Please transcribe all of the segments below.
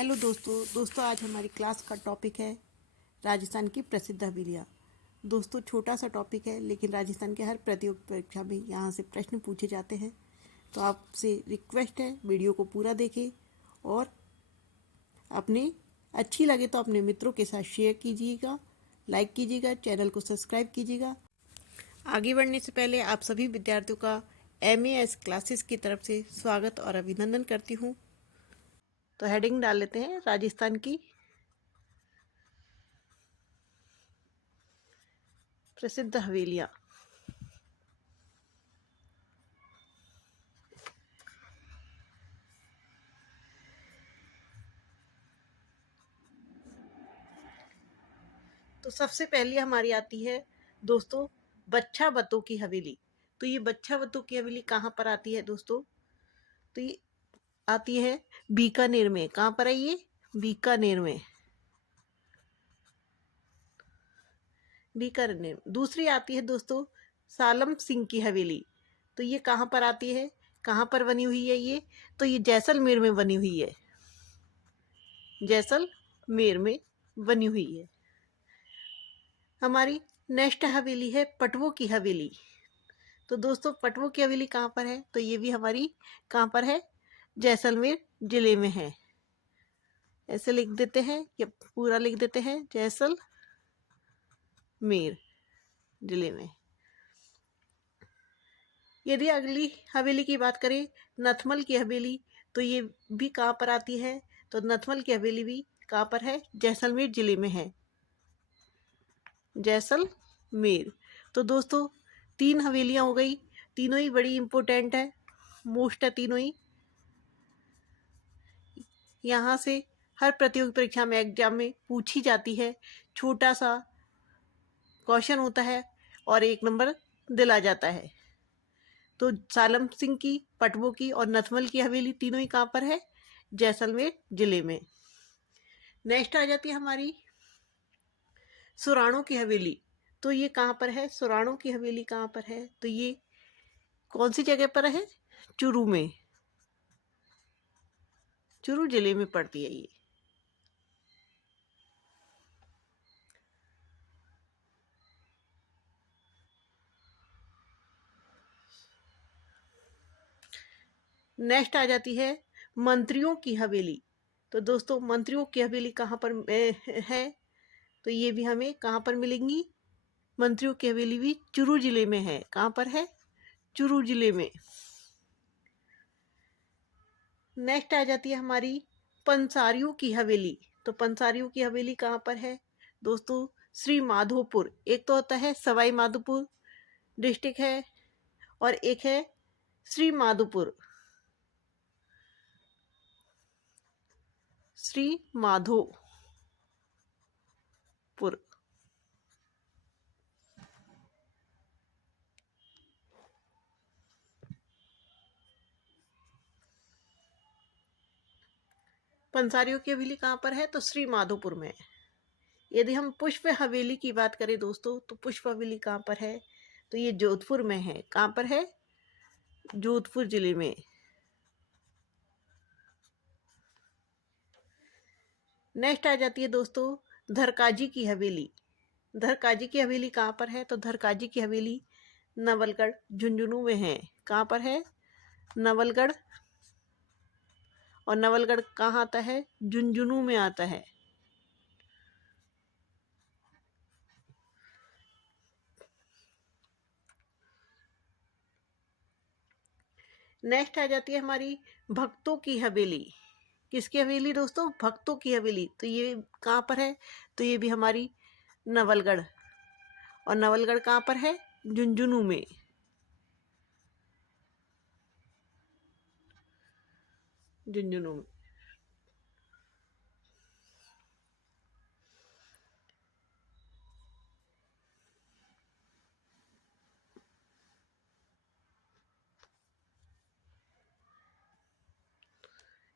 Hello दोस्तों आज हमारी क्लास का टॉपिक है राजस्थान की प्रसिद्ध हवेलियाँ। दोस्तों छोटा सा टॉपिक है, लेकिन राजस्थान के हर प्रतियोगी परीक्षा में यहाँ से प्रश्न पूछे जाते हैं। तो आपसे रिक्वेस्ट है, वीडियो को पूरा देखें और अपने अच्छी लगे तो अपने मित्रों के साथ शेयर कीजिएगा, लाइक कीजिएगा, चैनल को सब्सक्राइब कीजिएगा। आगे बढ़ने से पहले आप सभी विद्यार्थियों का MAS क्लासेस की तरफ से स्वागत और अभिनंदन करती हूँ। तो हेडिंग डाल लेते हैं, राजस्थान की प्रसिद्ध हवेलियाँ। तो सबसे पहले हमारी आती है दोस्तों बच्छाबतों की हवेली। तो ये बच्छाबतों की हवेली कहाँ पर आती है दोस्तों? तो ये आती है बीकानेर में। कहाँ पर है ये? बीकानेर में, बीकानेर। दूसरी आती है दोस्तों सालम सिंह की हवेली। तो ये कहाँ पर आती है, कहाँ पर बनी हुई है ये? तो ये जैसलमेर में बनी हुई है, जैसलमेर में बनी हुई है। हमारी नेक्स्ट हवेली है पटवों की हवेली। तो दोस्तों पटवों की हवेली कहाँ पर है? तो ये भी हमारी कहाँ पर है? जैसलमेर जिले में है। ऐसे लिख देते हैं या पूरा लिख देते हैं, जैसलमेर जिले में। यदि अगली हवेली की बात करें नथमल की हवेली, तो ये भी कहाँ पर आती है? तो नथमल की हवेली भी कहाँ पर है? जैसलमेर जिले में है, जैसलमेर। तो दोस्तों तीन हवेलियाँ हो गई, तीनों ही बड़ी इम्पोर्टेंट है, मोस्ट है तीनों ही। यहाँ से हर प्रतियोगी परीक्षा में, एग्जाम में पूछी जाती है। छोटा सा क्वेश्चन होता है और 1 नंबर दिला जाता है। तो सालम सिंह की, पटवों की और नथमल की हवेली तीनों ही कहाँ पर है? जैसलमेर जिले में। नेक्स्ट आ जाती है हमारी सुराणों की हवेली। तो ये कहाँ पर है? सुराणों की हवेली कहाँ पर है? तो ये कौन सी जगह पर है? चूरू में, चूरू जिले में पड़ती है ये। नेक्स्ट आ जाती है मंत्रियों की हवेली। तो दोस्तों मंत्रियों की हवेली कहाँ पर है? तो ये भी हमें कहाँ पर मिलेंगी? मंत्रियों की हवेली भी चूरू जिले में है। कहाँ पर है? चूरू जिले में। नेक्स्ट आ जाती है हमारी पंसारियों की हवेली। तो पंसारियों की हवेली कहाँ पर है दोस्तों? श्री माधोपुर। एक तो होता है सवाई माधोपुर डिस्ट्रिक्ट है और एक है श्री माधोपुर, श्री माधोपुर। पंसारियों की हवेली कहाँ पर है? तो श्री माधोपुर में। यदि हम पुष्प हवेली की बात करें दोस्तों, तो पुष्प हवेली कहाँ पर है? तो ये जोधपुर में है। कहाँ पर है? जोधपुर जिले में। नेक्स्ट आ जाती है दोस्तों धरकाजी की हवेली। धरकाजी की हवेली कहाँ पर है? तो धरकाजी की हवेली नवलगढ़ झुंझुनू में है। कहाँ पर है? नवलगढ़। और नवलगढ़ कहाँ आता है? झुंझुनू में आता है। नेक्स्ट आ जाती है हमारी भक्तों की हवेली। किसकी हवेली दोस्तों? भक्तों की हवेली। तो ये कहाँ पर है? तो ये भी हमारी नवलगढ़। और नवलगढ़ कहाँ पर है? झुंझुनू में। झुंझुनू में।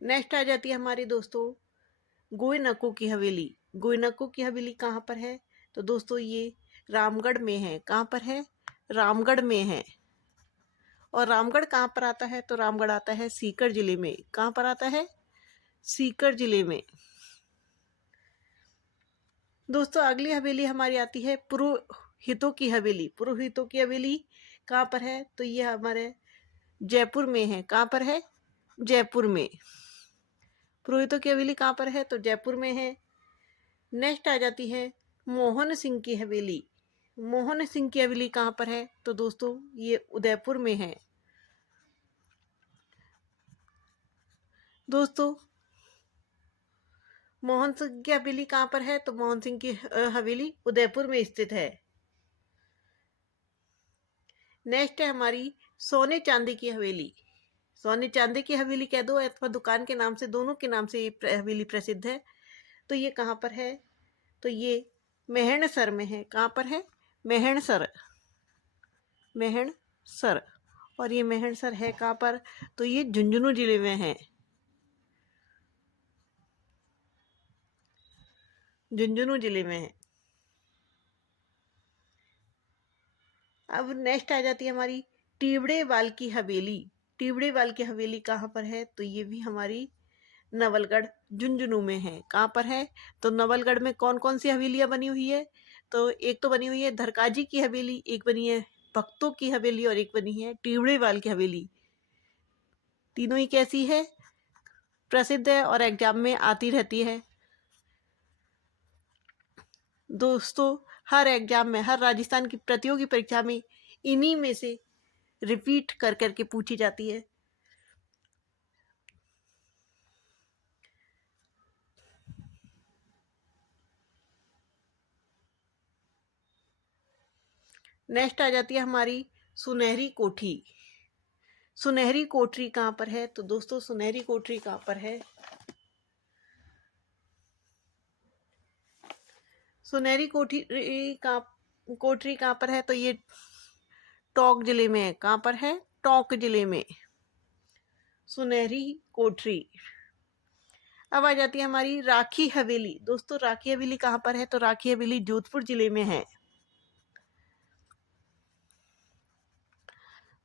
नेक्स्ट आ जाती है हमारी दोस्तों गोयनकों की हवेली। गोयनकों की हवेली कहाँ पर है? तो दोस्तों ये रामगढ़ में है। कहाँ पर है? रामगढ़ में है। और रामगढ़ कहाँ पर आता है? तो रामगढ़ आता है सीकर जिले में। कहाँ पर आता है? सीकर जिले में। दोस्तों अगली हवेली हमारी आती है पुरोहितों की हवेली। पुरोहितों की हवेली कहाँ पर है? तो ये हमारे जयपुर में है। कहाँ पर है? जयपुर में। पुरोहितों की हवेली कहाँ पर है? तो जयपुर में है। नेक्स्ट आ जाती है मोहन सिंह की हवेली। मोहन सिंह की हवेली कहाँ पर है? तो दोस्तों ये उदयपुर में है। दोस्तों मोहन सिंह की हवेली कहाँ पर है? तो मोहन सिंह की हवेली उदयपुर में स्थित है। नेक्स्ट है हमारी सोने चांदी की हवेली। सोने चांदी की हवेली कह दो अथवा दुकान के नाम से, दोनों के नाम से ये हवेली प्रसिद्ध है। तो ये कहाँ पर है? तो ये मेहणसर में है। कहाँ पर है? मेहणसर। मेहणसर। और ये मेहणसर है कहाँ पर? तो ये झुंझुनू जिले में है। झुंझुनू जिले में है। अब नेक्स्ट आ जाती है हमारी टिबड़ेवाल की हवेली। टिबड़ेवाल की हवेली कहाँ पर है? तो ये भी हमारी नवलगढ़ झुंझुनू में है। कहाँ पर है? तो नवलगढ़ में कौन कौन सी हवेलियां बनी हुई है? तो एक तो बनी हुई है धरकाजी की हवेली, एक बनी है भक्तों की हवेली और एक बनी है टिबड़ेवाल की हवेली। तीनों ही कैसी है? प्रसिद्ध है और एग्जाम में आती रहती है। दोस्तों हर एग्जाम में, हर राजस्थान की प्रतियोगी परीक्षा में इन्हीं में से रिपीट कर करके पूछी जाती है। नेक्स्ट आ जाती है हमारी सुनहरी कोठी। सुनहरी कोठरी कहाँ पर है? तो दोस्तों सुनहरी कोठरी कहाँ पर है? सुनहरी कोठरी कहाँ पर है? तो ये टोंक जिले में है। कहाँ पर है? टोंक जिले में सुनहरी कोठरी। अब आ जाती है हमारी राखी हवेली। दोस्तों राखी हवेली कहाँ पर है? तो राखी हवेली जोधपुर जिले में है।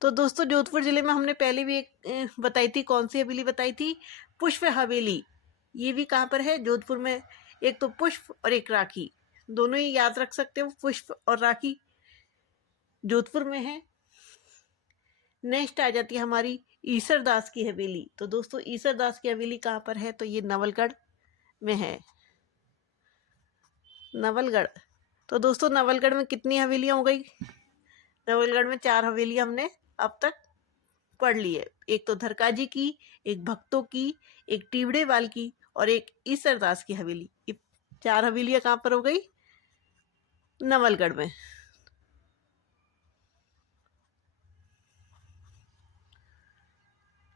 तो दोस्तों जोधपुर जिले में हमने पहले भी एक बताई थी। कौन सी हवेली बताई थी? पुष्प हवेली। ये भी कहाँ पर है? जोधपुर में। एक तो पुष्प और एक राखी, दोनों ही याद रख सकते हो। पुष्प और राखी जोधपुर में है। नेक्स्ट आ जाती है हमारी ईसरदास की हवेली। तो दोस्तों ईसरदास की हवेली कहाँ पर है? तो ये नवलगढ़ में है। नवलगढ़। तो दोस्तों नवलगढ़ में कितनी हवेलियां हो गई? नवलगढ़ में 4 हवेलियां हमने अब तक पढ़ ली है। एक तो धरकाजी की, एक भक्तों की, एक टिबड़ेवाल की और एक ईसरदास की हवेली। ये 4 हवेलियां कहाँ पर हो गई? नवलगढ़ में।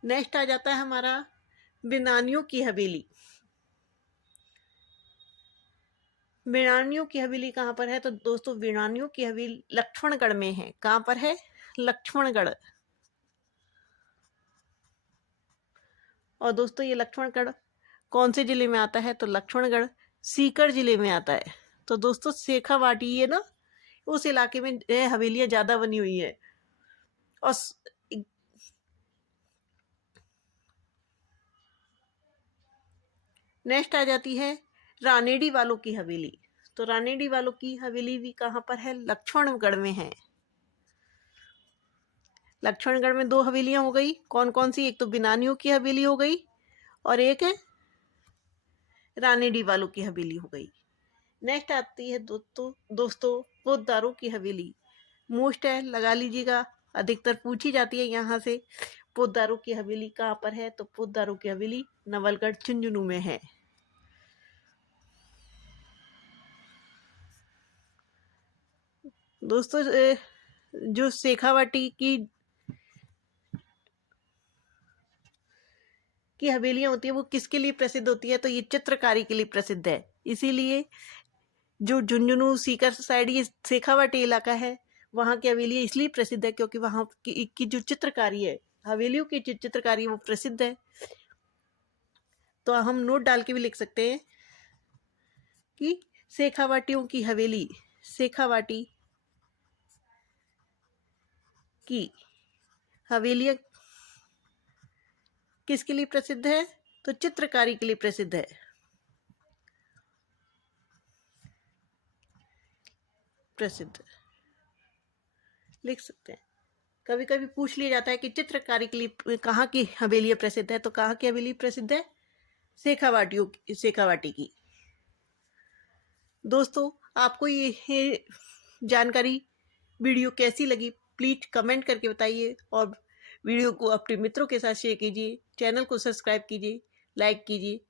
नेक्स्ट आ जाता है हमारा बिनानियों की हवेली। बिनानियों की हवेली कहाँ पर है? तो दोस्तों बिनानियों की हवेली लक्ष्मणगढ़ में है। कहाँ पर है? लक्ष्मणगढ़। और दोस्तों ये लक्ष्मणगढ़ कौन से जिले में आता है? तो लक्ष्मणगढ़ सीकर जिले में आता है। तो दोस्तों शेखावाटी है ना, उस इलाके में हवेलियां ज्यादा बनी हुई है। और नेक्स्ट आ जाती है रानेडी वालों की हवेली। तो रानेडी वालों की हवेली भी कहाँ पर है? लक्ष्मणगढ़ में है। लक्ष्मणगढ़ में 2 हवेलियां हो गई। कौन कौन सी? एक तो बिनानियों की हवेली हो गई और एक है रानेडी वालों की हवेली हो गई। नेक्स्ट आती है दोस्तों पोद्दारों की हवेली। मोस्ट है, लगा लीजिएगा, अधिकतर पूछी जाती है यहाँ से। पोद्दारों की हवेली कहाँ पर है? तो पोद्दारों की हवेली नवलगढ़ झुंझुनू में है। दोस्तों जो शेखावाटी की हवेलियां होती है वो किसके लिए प्रसिद्ध होती है? तो ये चित्रकारी के लिए प्रसिद्ध है। इसीलिए जो झुंझुनू सीकर साइड ये शेखावाटी इलाका है, वहाँ की हवेलियां इसलिए प्रसिद्ध है क्योंकि वहाँ की जो चित्रकारी है, हवेलियों की जो चित्रकारी है वो प्रसिद्ध है। तो हम नोट डाल के भी लिख सकते हैं कि शेखावाटियों की हवेली, शेखावाटी की हवेलियां किसके लिए प्रसिद्ध है? तो चित्रकारी के लिए प्रसिद्ध है। प्रसिद्ध लिख सकते हैं। कभी कभी पूछ लिया जाता है कि चित्रकारी के लिए कहाँ की हवेलियाँ प्रसिद्ध है, तो कहाँ की हवेली प्रसिद्ध है? शेखावाटी की। दोस्तों, आपको ये जानकारी वीडियो कैसी लगी प्लीज कमेंट करके बताइए, और वीडियो को अपने मित्रों के साथ शेयर कीजिए, चैनल को सब्सक्राइब कीजिए, लाइक कीजिए।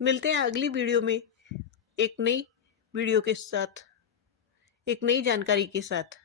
मिलते हैं अगली वीडियो में एक नई वीडियो के साथ, एक नई जानकारी के साथ।